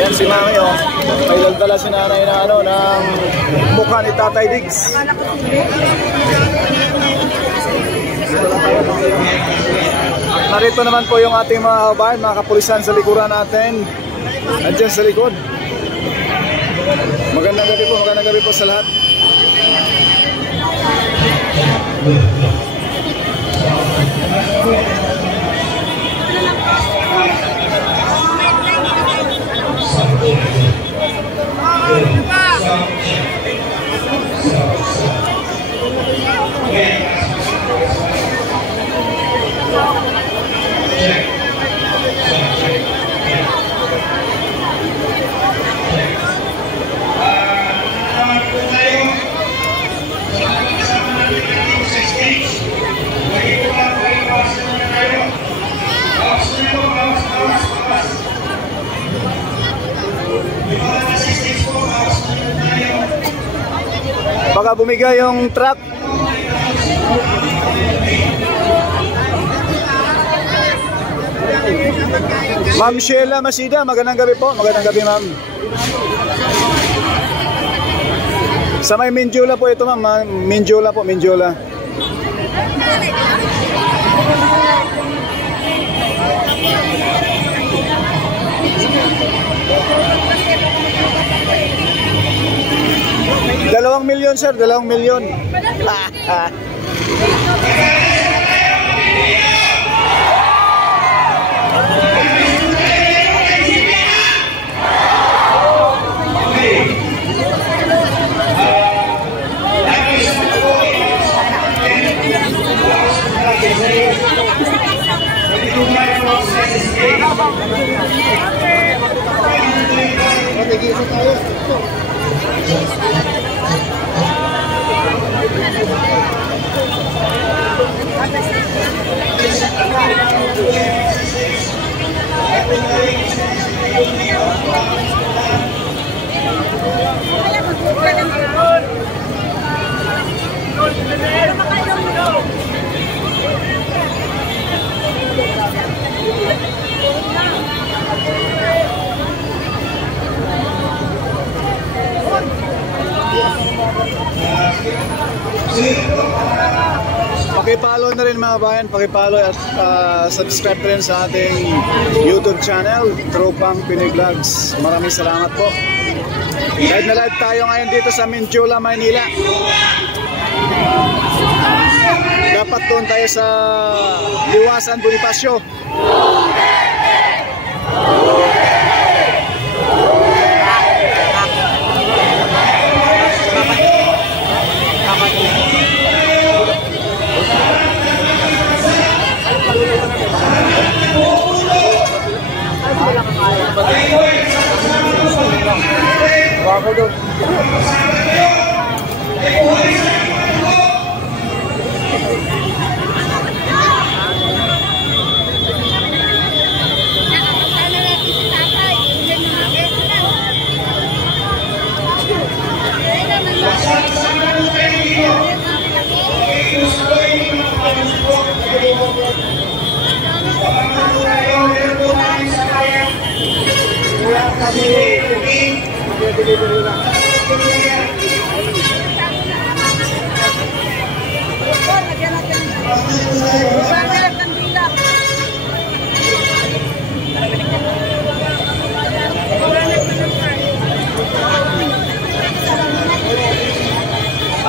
Yan si Mami, oh. May daldala si nanay na ano, ng mukha ni Tatay Diggs. At narito naman po yung ating mga kabayan, mga kapulisan sa likuran natin. Nandiyan sa likod. Magandang gabi po sa lahat. Baka bumigay yung truck. Ma'am Sheila Masida, magandang gabi po. Magandang gabi, ma'am. Sa may Minjola po ito, ma'am. Minjola po, Minjola. Dalawang milyon, sir. 2 milyon. Pakipollow na rin mga bayan, pakipollow at subscribe rin sa ating YouTube channel, Tropang Pinoy Vlogs. Maraming salamat po. Live na live tayo ngayon dito sa Minjola, Maynila. Dapat doon tayo sa Liwasan, Bonifacio. Ako doon.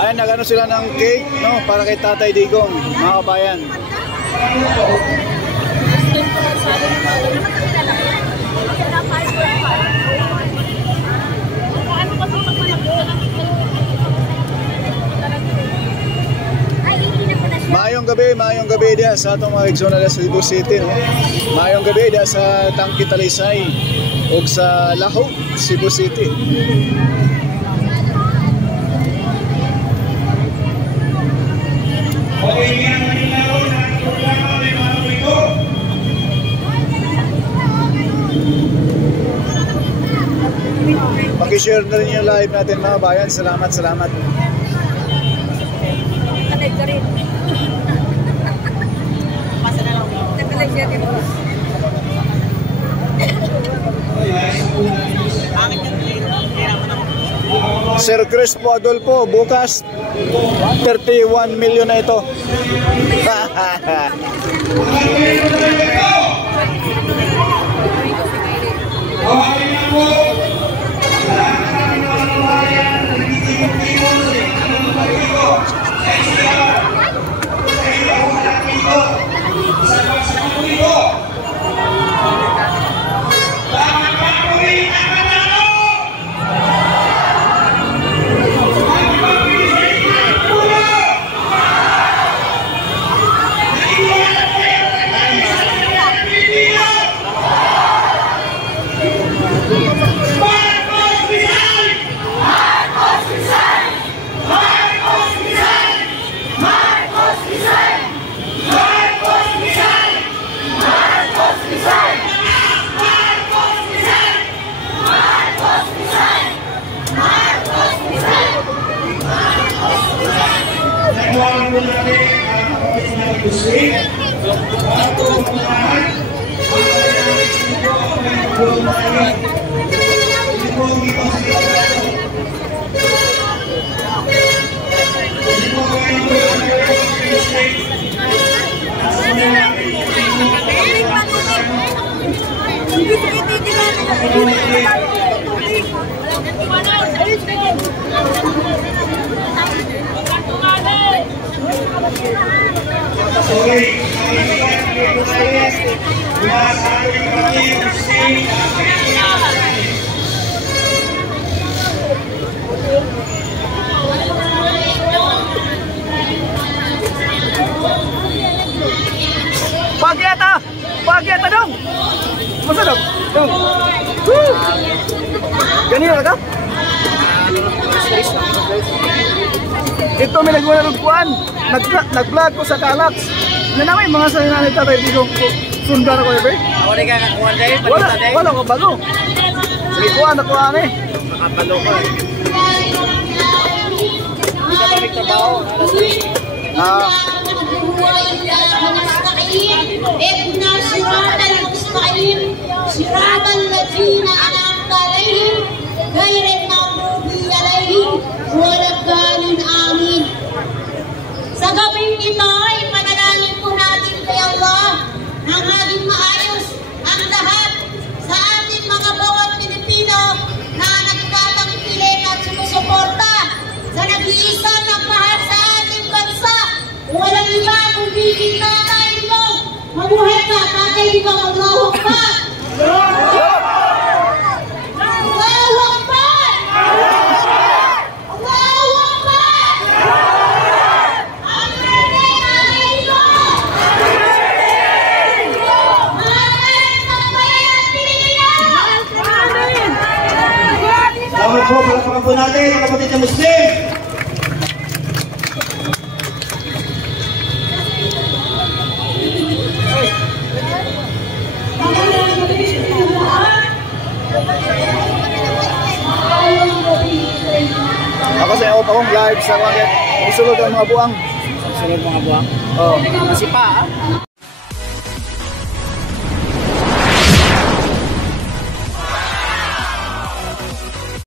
Ayan, nagano sila ng cake, no, para kay Tatay Digong, mga kabayan. Mayong gabi dia sa atong mga regional sa Cebu City, no. Mayong gabi dia sa Tangki Talisay ug sa Lahog, Cebu City. Paki-share na rin yung live natin mga bayan. Salamat. Pasa na lang. Sir Crispo Adolfo, bukas 31 million na ito. Pagyata dong. Masa dong? Dong. Ganyan na ka? Ito may nagwala ng kuwan. Nag-vlog ko sa Kalax. Yan naman yung mga salinanay tatay. Di ko sundan ako eh. Wala ka nakuha dahil? Wala ko bago. Sige kuwan, nakuha na eh. Nakapalo ko eh. Hindi ka pa may trabaho. اهدنا الصراط المستقيم صراط الذين أنعمت عليهم غير المغضوب عليهم ولا الضالين آمين. Sa gabing ito ay panalangin po natin kay Allah na maging maayos ang lahat sa ating mga bawat Pilipino na nagtatangkilik at sumusuporta sa nag-iisa ng mahal sa ating bansa. Walang iba kundi kita tayo. Mabuhay ka, Tatay Digong. Allahu Akbar! Allahu Akbar! Allahu Akbar! Ang Tatay Digong! Mahal ng bayan Pilipinas! Salamat po, palakpakan po natin mga kapatid na Muslim. Ako sa iyo akong live sa mga isulod ang mga buang. Sunod mga buwang. Oh. Kasi pa